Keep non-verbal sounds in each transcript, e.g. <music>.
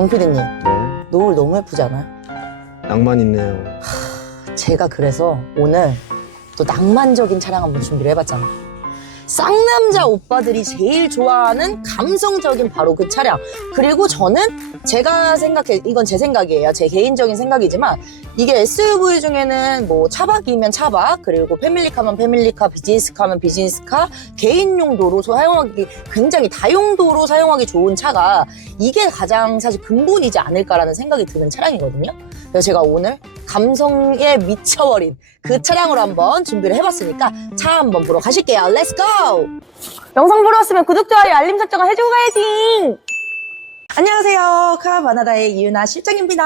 영피디님 네. 노을 너무 예쁘지 않아요? 낭만 있네요. 제가 그래서 오늘 또 낭만적인 차량 한번 준비를 해봤잖아요. 쌍남자 오빠들이 제일 좋아하는 감성적인 바로 그 차량. 그리고 저는 제가 생각해, 이건 제 생각이에요. 제 개인적인 생각이지만 이게 SUV 중에는 뭐 차박이면 차박, 그리고 패밀리카면 패밀리카, 비즈니스카면 비즈니스카, 개인 용도로 사용하기 굉장히 다용도로 사용하기 좋은 차가 이게 가장 사실 근본이지 않을까라는 생각이 드는 차량이거든요. 그래서 제가 오늘 감성에 미쳐버린 그 차량으로 한번 준비를 해봤으니까 차 한번 보러 가실게요. 렛츠 고! 영상 보러 왔으면 구독, 좋아요, 알림 설정을 해주고 가야지! 안녕하세요. 카바나다의 이윤아 실장입니다.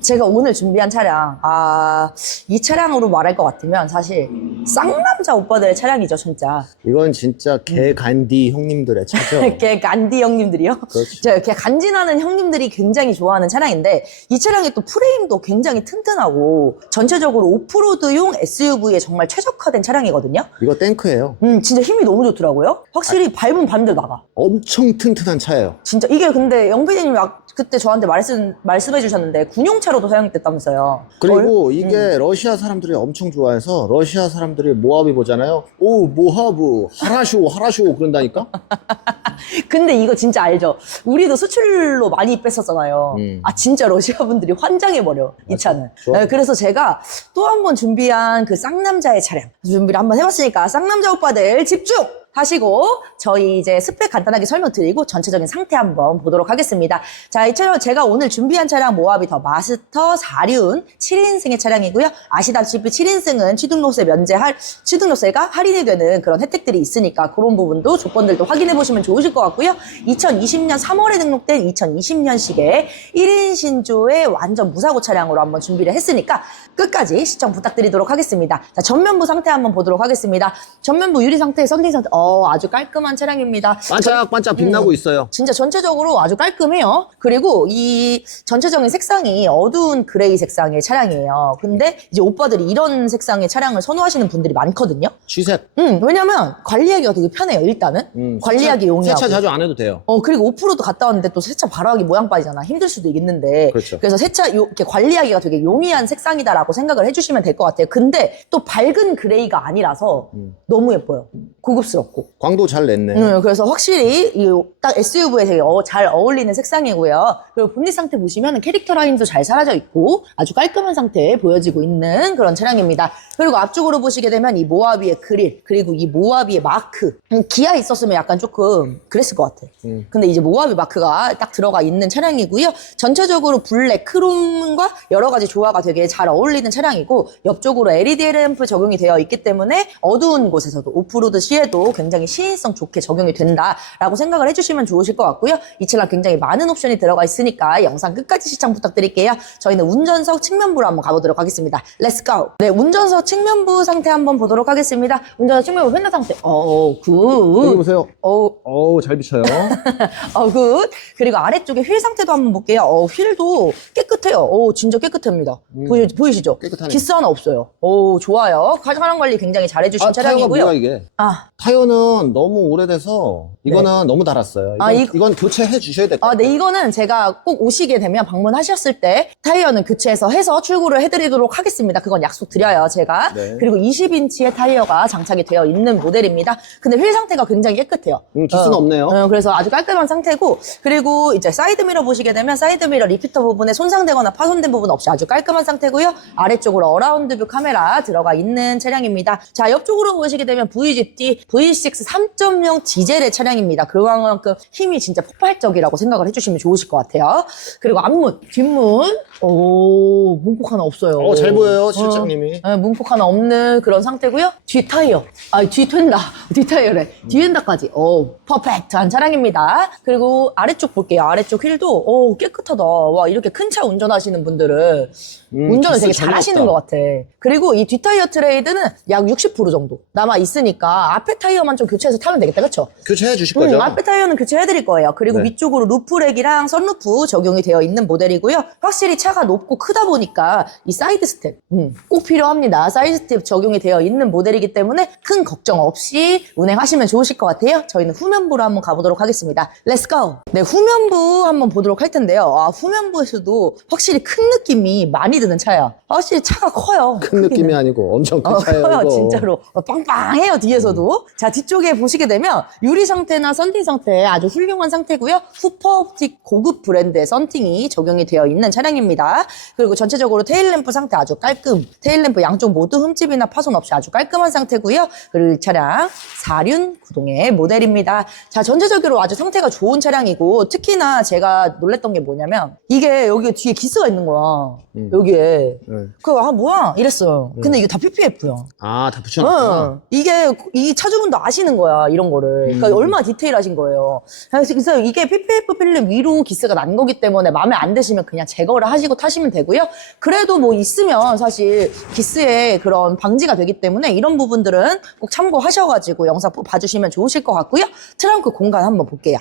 제가 오늘 준비한 차량, 아, 이 차량으로 말할 것 같으면 사실 쌍남자 오빠들의 차량이죠, 진짜. 이건 진짜 개 간디 형님들의 차죠. <laughs> 이렇게 간디 형님들이요. 그렇죠. 저 이렇게 간지나는 형님들이 굉장히 좋아하는 차량인데 이 차량의 또 프레임도 굉장히 튼튼하고 전체적으로 오프로드용 SUV에 정말 최적화된 차량이거든요. 이거 탱크예요. 음, 진짜 힘이 너무 좋더라고요. 확실히 밟으면 밟는 대로 나가. 엄청 튼튼한 차예요. 진짜 이게 근데 영PD님이 그때 저한테 말씀 말씀해 주셨는데 군용차로도 사용됐다면서요. 그리고 얼- 이게 음. 러시아 사람들이 엄청 좋아해서 러시아 사람들이 모하비 보잖아요. 오 모하브 하라쇼 하라쇼 그런다니까. <laughs> 근데 이거 진짜 알죠? 우리도 수출로 많이 뺐었잖아요. 음. 아 진짜 러시아 분들이 환장해버려 이. 차는. 좋아. 네, 그래서 제가 또 한 번 준비한 그 쌍남자의 차량 준비를 한번 해봤으니까 쌍남자 오빠들 집중! 하시고 저희 이제 스펙 간단하게 설명드리고 전체적인 상태 한번 보도록 하겠습니다. 자, 이 차량 제가 오늘 준비한 차량 모하비 더 마스터 4륜 7인승의 차량이고요. 아시다시피 7인승은 취등록세 면제할 취등록세가 할인이 되는 그런 혜택들이 있으니까 그런 부분도 조건들도 확인해 보시면 좋으실 것 같고요. 2020년 3월에 등록된 2020년식의 1인 신조의 완전 무사고 차량으로 한번 준비를 했으니까 끝까지 시청 부탁드리도록 하겠습니다. 자, 전면부 상태 한번 보도록 하겠습니다. 전면부 유리 상태, 썬팅 상태, 어, 아주 깔끔한 차량입니다. 반짝반짝 빛나고 음. 있어요. 진짜 전체적으로 아주 깔끔해요. 그리고 이 전체적인 색상이 어두운 그레이 색상의 차량이에요. 근데 이제 오빠들이 이런 색상의 차량을 선호하시는 분들이 많거든요. 쥐색. 음, 왜냐면 관리하기가 되게 편해요, 일단은. 음, 관리하기 세차- 용이하고. 세차 자주 안 해도 돼요. 어, 그리고 오프로드 갔다 왔는데 또 세차 바로 하기 모양 빠지잖아. 힘들 수도 있는데. 그렇죠. 래서 세차, 요, 이렇게 관리하기가 되게 용이한 색상이다라고 생각을 해주시면 될 것 같아요. 근데 또 밝은 그레이가 아니라서 음. 너무 예뻐요. 고급스럽고. 광도 잘 냈네. 음, 그래서 확실히 이 딱 SUV에 되게 어- 잘 어울리는 색상이고요. 그리고 본닛 상태 보시면 캐릭터 라인도 잘 사라져 있고 아주 깔끔한 상태에 보여지고 있는 그런 차량입니다. 그리고 앞쪽으로 보시게 되면 이 모하비의 그릴 그리고 이 모하비의 마크 음, 기아 있었으면 약간 조금 그랬을 것 같아. 음. 근데 이제 모하비 마크가 딱 들어가 있는 차량이고요. 전체적으로 블랙, 크롬과 여러 가지 조화가 되게 잘 어울리는 차량이고 옆쪽으로 LED 램프 적용이 되어 있기 때문에 어두운 곳에서도 오프로드 시에도 굉장히 시인성 좋게 적용이 된다라고 생각을 해주시면 좋으실 것 같고요. 이 차량 굉장히 많은 옵션이 들어가 있으니까 영상 끝까지 시청 부탁드릴게요. 저희는 운전석 측면부로 한번 가보도록 하겠습니다. 렛츠 고! 네, 운전석 측면부 상태 한번 보도록 하겠습니다. 운전석 측면부 휀다 상태. 어, 여기 굿. 보세요. 어, 어우 잘 비쳐요. <laughs> 어, 굿. 그리고 아래쪽에 휠 상태도 한번 볼게요. 어, 휠도 깨끗해요. 오, 진짜 깨끗합니다. 음. 보이, 보이시죠? 깨끗하네. 기스 하나 없어요. 오, 좋아요. 차량 관리 굉장히 잘해주신 아 타이어가 차량이고요. 뭐야 이게? 아, 타이어는 너무 오래돼서 이거는 너무 달았어요. 이건, 아, 이- 이건 교체해 주셔야 될 것 아, 같아요. 네, 이거는 제가 꼭 오시게 되면 방문하셨을 때 타이어는 교체해서 해서 출고를 해드리도록 하겠습니다. 그건 약속드려요, 제가. 네. 그리고 20인치의 타이어가 장착이 되어 있는 모델입니다. 근데 휠 상태가 굉장히 깨끗해요. 음, 기스는 어, 없네요. 어, 그래서 아주 깔끔한 상태고, 그리고 이제 사이드미러 보시게 되면 사이드미러 리피터 부분에 손상되거나 파손된 부분 없이 아주 깔끔한 상태고요. 아래쪽으로 어라운드 뷰 카메라 들어가 있는 차량입니다. 자, 옆쪽으로 보시게 되면 VGT V6 3.0 디젤의 차량입니다. 그만큼 힘이 진짜 폭발적이라고 생각을 해주시면 좋으실 것 같아요. 그리고 앞문, 뒷문, 오, 문폭 하나 없어요. 어, 잘 보여요, 어. 실장님이. 네, 문폭 하나 없는 그런 상태고요. 뒤 타이어, 아, 뒤 된다, <laughs> 뒤 타이어래, 뒤엔다까지, 오, 퍼펙트한 차량입니다. 그리고 아래쪽 볼게요. 아래쪽 휠도 오 깨끗하다. 와 이렇게 큰 차 운전하시는 분들은 음, 운전을 되게 전혀 잘하시는 없다. 것 같아. 그리고 이 뒷타이어 트레이드는 약 60% 정도 남아 있으니까 앞에 타이어만 좀 교체해서 타면 되겠다, 그렇죠? 교체해 주실 음, 거죠? 앞에 타이어는 교체해드릴 거예요. 그리고 네. 위쪽으로 루프렉이랑 선루프 적용이 되어 있는 모델이고요. 확실히 차 차가 높고 크다 보니까 이 사이드 스텝 음, 꼭 필요합니다. 사이드 스텝 적용이 되어 있는 모델이기 때문에 큰 걱정 없이 운행하시면 좋으실 것 같아요. 저희는 후면부로 한번 가보도록 하겠습니다. 렛츠 고! 네, 후면부 한번 보도록 할 텐데요. 아, 후면부에서도 확실히 큰 느낌이 많이 드는 차야. 확실히 차가 커요. 큰 느낌이 아니고 엄청 큰 어, 차예요. 커요, 이거. 진짜로. 어, 빵빵해요, 뒤에서도. 자, 뒤쪽에 보시게 되면 유리 상태나 썬팅 상태 아주 훌륭한 상태고요. 슈퍼옵틱 고급 브랜드의 썬팅이 적용이 되어 있는 차량입니다. 그리고 전체적으로 테일램프 상태 아주 깔끔. 테일램프 양쪽 모두 흠집이나 파손 없이 아주 깔끔한 상태고요. 그리고 이 차량 4륜 구동의 모델입니다. 자, 전체적으로 아주 상태가 좋은 차량이고 특히나 제가 놀랬던 게 뭐냐면 이게 여기 뒤에 기스가 있는 거야. 음. 여기 에. 네. 그, 아, 뭐야? 이랬어요. 근데 이게 다 PPF야. 아, 다 붙여놨구나. 응. 이게, 이 차주분도 아시는 거야, 이런 거를. 그러니까 음. 얼마나 디테일하신 거예요. 그래서 그래서 이게 PPF 필름 위로 기스가 난 거기 때문에 마음에 안 드시면 그냥 제거를 하시고 타시면 되고요. 그래도 뭐 있으면 사실 기스의 그런 방지가 되기 때문에 이런 부분들은 꼭 참고하셔가지고 영상 꼭 봐주시면 좋으실 것 같고요. 트렁크 공간 한번 볼게요.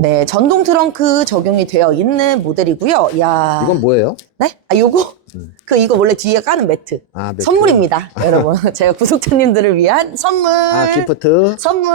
네, 전동 트렁크 적용이 되어 있는 모델이고요. 이야. 이건 뭐예요? 네? 아, 요거? 그, 이거 원래 뒤에 까는 매트. 아, 매트. 선물입니다, <laughs> 여러분. 제가 구독자님들을 위한 선물. 아, 기프트. 선물.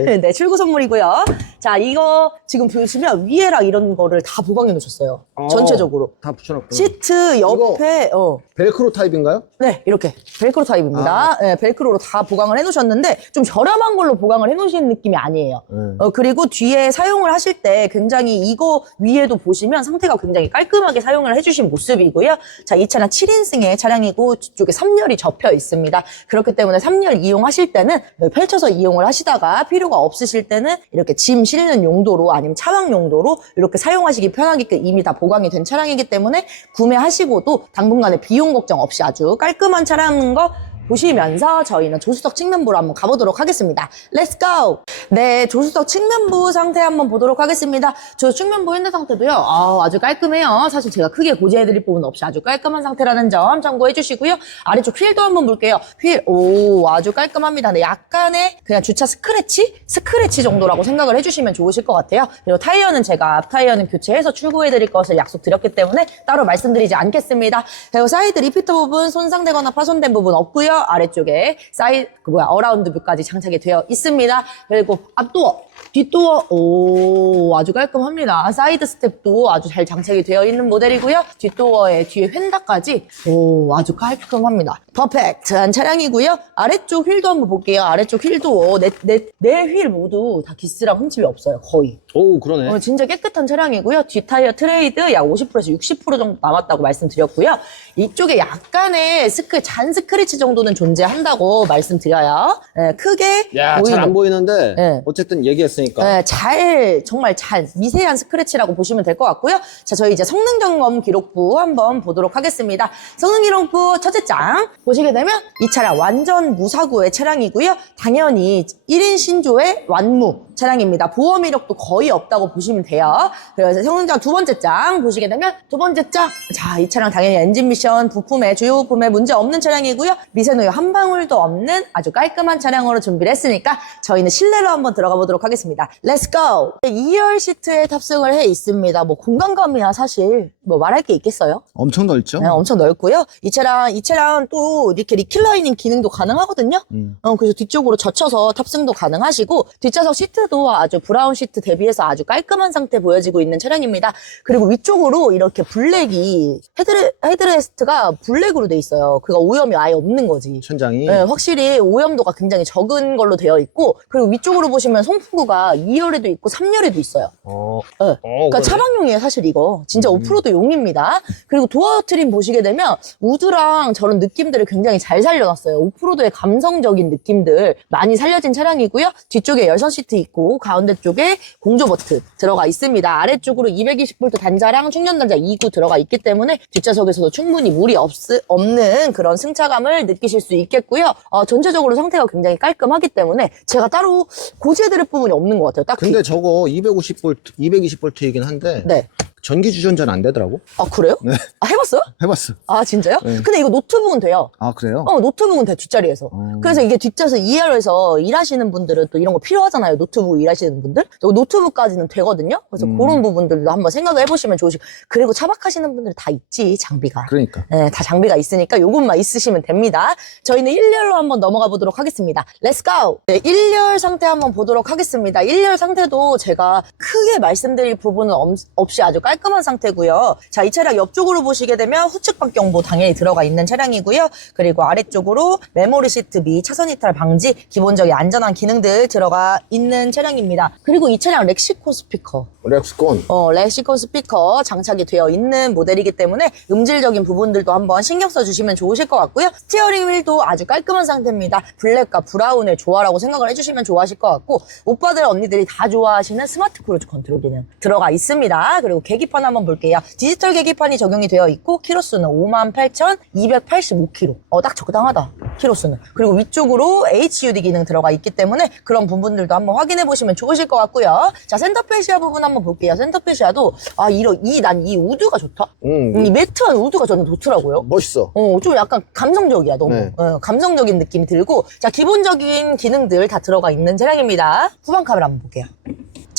오케이. 네, 출고 선물이고요. 자, 이거 지금 보시면 위에랑 이런 거를 다 보강해 놓으셨어요. 어. 전체적으로. 다 붙여놨구나. 시트 옆에, 어. 벨크로 타입인가요? 네, 이렇게. 벨크로 타입입니다. 네, 벨크로로 다 보강을 해 놓으셨는데, 좀 저렴한 걸로 보강을 해 놓으신 느낌이 아니에요. 네. 어, 그리고 뒤에 사용을 하실 때 굉장히 이거 위에도 보시면 상태가 굉장히 깔끔하게 사용을 해주신 모습이고요. 자, 이 차량 7인승의 차량이고 뒤쪽에 3열이 접혀 있습니다. 그렇기 때문에 3열 이용하실 때는 펼쳐서 이용을 하시다가 필요가 없으실 때는 이렇게 짐 실는 용도로 아니면 차왕 용도로 이렇게 사용하시기 편하게끔 이미 다 보강이 된 차량이기 때문에 구매하시고도 당분간의 비용 걱정 없이 아주 깔끔한 차량인 거 보시면서 저희는 조수석 측면부로 한번 가보도록 하겠습니다. 렛츠 고! 네, 조수석 측면부 상태 한번 보도록 하겠습니다. 저 측면부 현대 상태도요, 아, 아주 깔끔해요. 사실 제가 크게 고지해드릴 부분 없이 아주 깔끔한 상태라는 점 참고해 주시고요. 아래쪽 휠도 한번 볼게요. 휠, 오, 아주 깔끔합니다. 네, 약간의 그냥 주차 스크래치? 스크래치 정도라고 생각을 해주시면 좋으실 것 같아요. 그리고 타이어는 제가 앞 타이어는 교체해서 출고해드릴 것을 약속드렸기 때문에 따로 말씀드리지 않겠습니다. 그리고 사이드 리피터 부분 손상되거나 파손된 부분 없고요. 아래쪽에 사이 그 뭐야 어라운드 뷰까지 장착이 되어 있습니다. 그리고 앞도어, 뒷도어 오 아주 깔끔합니다. 사이드 스텝도 아주 잘 장착이 되어 있는 모델이고요. 뒷도어에 뒤에 휀다까지 오 아주 깔끔합니다. 퍼펙트한 차량이고요. 아래쪽 휠도 한번 볼게요. 아래쪽 휠도 내내 휠 모두 다 기스랑 흠집이 없어요. 거의. 오, 그러네. 어, 진짜 깨끗한 차량이고요. 뒷 타이어 트레이드 약 50%에서 60% 정도 남았다고 말씀드렸고요. 이쪽에 약간의 스크, 잔 스크래치 정도는 존재한다고 말씀드려요. 예, 크게 야, 잘안 보이는데 네. 어쨌든 얘기했으니까. 네, 잘, 정말 잘, 미세한 스크래치라고 보시면 될 것 같고요. 자, 저희 이제 성능 점검 기록부 한번 보도록 하겠습니다. 성능 기록부 첫째 장 보시게 되면 이 차량 완전 무사고의 차량이고요. 당연히 1인 신조의 완무 차량입니다. 보험 이력도 거의 없다고 보시면 돼요. 그래서 성능장 두 번째 장 보시게 되면 두 번째 장. 자, 이 차량 당연히 엔진 미션, 부품에, 주요 부품에 문제 없는 차량이고요. 미세노유 한 방울도 없는 아주 깔끔한 차량으로 준비를 했으니까 저희는 실내로 한번 들어가 보도록 하겠습니다. 렛츠 고! 2열 시트에 탑승을 해 있습니다. 뭐 공간감이야 사실 뭐 말할 게 있겠어요? 엄청 넓죠? 네, 엄청 넓고요. 이 차량, 이 차량 또 이렇게 리클라이닝 기능도 가능하거든요. 음. 어, 그래서 뒤쪽으로 젖혀서 탑승도 가능하시고 뒷좌석 시트도 아주 브라운 시트 대비해서 아주 깔끔한 상태 보여지고 있는 차량입니다. 그리고 위쪽으로 이렇게 블랙이 헤드레, 헤드레스트가 블랙으로 돼 있어요. 그가 오염이 아예 없는 거지. 천장이. 네, 확실히 오염도가 굉장히 적은 걸로 되어 있고 그리고 위쪽으로 보시면 송풍구가 2열에도 있고 3열에도 있어요. 어. 네. 어, 그러니까 그러네. 차박용이에요, 사실 이거. 진짜 음. 오프로드 용입니다. 그리고 도어 트림 보시게 되면 우드랑 저런 느낌들 을 굉장히 잘 살려놨어요. 오프로드의 감성적인 느낌들 많이 살려진 차량이고요. 뒤쪽에 열선 시트 있고 가운데 쪽에 공조 버튼 들어가 있습니다. 아래쪽으로 220V 단자랑 충전 단자 2구 들어가 있기 때문에 뒷좌석에서도 충분히 물이 없, 없는 그런 승차감을 느끼실 수 있겠고요. 어, 전체적으로 상태가 굉장히 깔끔하기 때문에 제가 따로 고지해드릴 부분이 없는 것 같아요. 딱히. 근데 저거 250V, 220V이긴 한데 네. 전기 주전자는 안 되더라고. 아, 그래요? 네. 아, 해봤어요? 해봤어. 아, 진짜요? 네. 근데 이거 노트북은 돼요. 아 그래요? 어, 노트북은 돼, 뒷자리에서. 어. 그래서 이게 뒷자리에서 2열에서 일하시는 분들은 또 이런 거 필요하잖아요. 노트북 일하시는 분들. 또 노트북까지는 되거든요. 그래서 음. 그런 부분들도 한번 생각을 해보시면 좋으시고. 그리고 차박하시는 분들 다 있지, 장비가. 그러니까. 네, 다 장비가 있으니까 요것만 있으시면 됩니다. 저희는 1열로 한번 넘어가 보도록 하겠습니다. 렛츠 고! 네, 1열 상태 한번 보도록 하겠습니다. 1열 상태도 제가 크게 말씀드릴 부분은 엄- 없이 아주 깔끔한 상태고요. 자, 이 차량 옆쪽으로 보시게 되면 후측 박경보 당연히 들어가 있는 차량이고요. 그리고 아래쪽으로 메모리 시트 미 차선 이탈 방지 기본적인 안전한 기능들 들어가 있는 차량입니다. 그리고 이 차량 렉시코 스피커 렉스콘. 어, 렉시콘 스피커 장착이 되어 있는 모델이기 때문에 음질적인 부분들도 한번 신경 써주시면 좋으실 것 같고요. 스티어링 휠도 아주 깔끔한 상태입니다. 블랙과 브라운의 조화라고 생각을 해주시면 좋아하실 것 같고 오빠들 언니들이 다 좋아하시는 스마트 크루즈 컨트롤 기능 들어가 있습니다. 그리고 계기판 한번 볼게요. 디지털 계기판이 적용이 되어 있고 키로수는 58,285km. 어, 딱 적당하다. 키로수는. 그리고 위쪽으로 HUD 기능 들어가 있기 때문에 그런 부분들도 한번 확인해 보시면 좋으실 것 같고요. 자, 센터페시아 부분 한번 볼게요. 센터페시아도 아, 이런 이 난 이 우드가 좋다. 음. 이 매트한 우드가 저는 좋더라고요. 멋있어. 어, 좀 약간 감성적이야, 너무. 네. 어, 감성적인 느낌이 들고. 자, 기본적인 기능들 다 들어가 있는 차량입니다. 후방 카메라 한번 볼게요.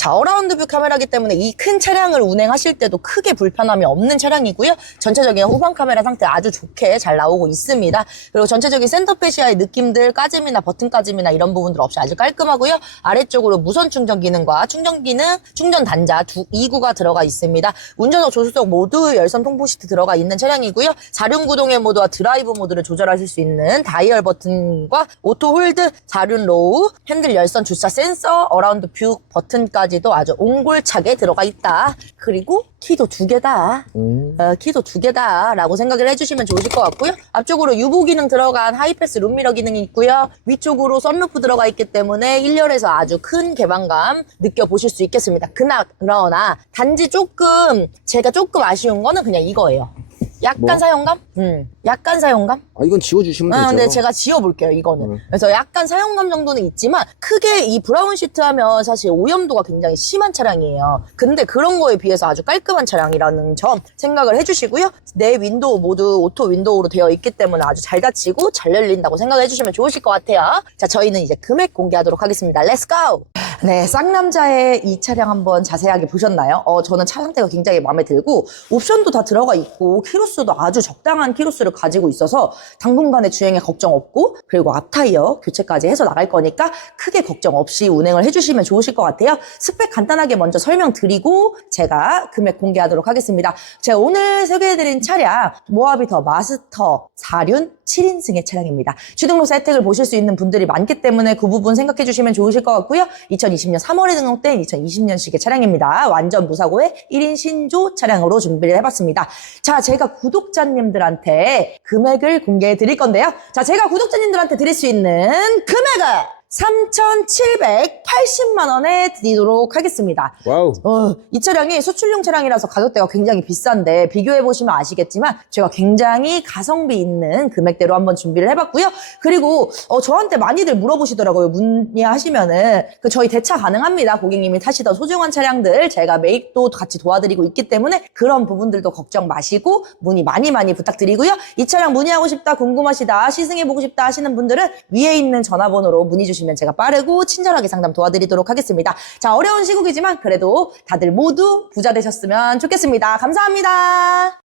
자, 어라운드 뷰 카메라기 때문에 이 큰 차량을 운행하실 때도 크게 불편함이 없는 차량이고요. 전체적인 후방 카메라 상태 아주 좋게 잘 나오고 있습니다. 그리고 전체적인 센터페시아의 느낌들, 까짐이나 버튼 까짐이나 이런 부분들 없이 아주 깔끔하고요. 아래쪽으로 무선 충전 기능과 충전 기능, 충전 단자 두 2구가 들어가 있습니다. 운전석, 조수석 모두 열선 통풍 시트 들어가 있는 차량이고요. 사륜 구동의 모드와 드라이브 모드를 조절하실 수 있는 다이얼 버튼과 오토 홀드, 사륜 로우, 핸들 열선 주차 센서, 어라운드 뷰 버튼까지 도 아주 옹골차게 들어가 있다. 그리고 키도 두 개다. 음. 어, 키도 두 개다라고 생각을 해주시면 좋으실 것 같고요. 앞쪽으로 유보 기능 들어간 하이패스 룸미러 기능이 있고요. 위쪽으로 썬루프 들어가 있기 때문에 1열에서 아주 큰 개방감 느껴보실 수 있겠습니다. 그나, 그러나 단지 조금 제가 조금 아쉬운 거는 그냥 이거예요. 약간 뭐? 사용감? 음, 약간 사용감? 아 이건 지워주시면 아, 되죠. 근데 제가 지워볼게요, 이거는. 음. 그래서 약간 사용감 정도는 있지만, 크게 이 브라운 시트 하면 사실 오염도가 굉장히 심한 차량이에요. 근데 그런 거에 비해서 아주 깔끔한 차량이라는 점 생각을 해주시고요. 내 윈도우 모두 오토 윈도우로 되어 있기 때문에 아주 잘 닫히고 잘 열린다고 생각해 주시면 좋으실 것 같아요. 자, 저희는 이제 금액 공개하도록 하겠습니다. 렛츠 고! 네, 쌍남자의 이 차량 한번 자세하게 보셨나요? 어, 저는 차 상태가 굉장히 마음에 들고, 옵션도 다 들어가 있고, 키로수도 아주 적당한 키로수를 가지고 있어서, 당분간의 주행에 걱정 없고, 그리고 앞타이어 교체까지 해서 나갈 거니까, 크게 걱정 없이 운행을 해주시면 좋으실 것 같아요. 스펙 간단하게 먼저 설명드리고, 제가 금액 공개하도록 하겠습니다. 제가 오늘 소개해드린 차량, 모하비 더 마스터 4륜 7인승의 차량입니다. 주등록사 혜택을 보실 수 있는 분들이 많기 때문에 그 부분 생각해 주시면 좋으실 것 같고요. 2020년 3월에 등록된 2020년식의 차량입니다. 완전 무사고의 1인 신조 차량으로 준비를 해봤습니다. 자, 제가 구독자님들한테 금액을 공개 해 드릴 건데요. 자, 제가 구독자님들한테 드릴 수 있는 금액은 3,780만 원에 드리도록 하겠습니다. 와우. 어, 이 차량이 수출용 차량이라서 가격대가 굉장히 비싼데 비교해 보시면 아시겠지만 제가 굉장히 가성비 있는 금액대로 한번 준비를 해봤고요. 그리고 어, 저한테 많이들 물어보시더라고요. 문의하시면은 그 저희 대차 가능합니다. 고객님이 타시던 소중한 차량들 제가 매입도 같이 도와드리고 있기 때문에 그런 부분들도 걱정 마시고 문의 많이 많이 부탁드리고요. 이 차량 문의하고 싶다, 궁금하시다, 시승해 보고 싶다 하시는 분들은 위에 있는 전화번호로 문의 주시면 제가 빠르고 친절하게 상담 도와드리도록 하겠습니다. 자, 어려운 시국이지만 그래도 다들 모두 부자 되셨으면 좋겠습니다. 감사합니다.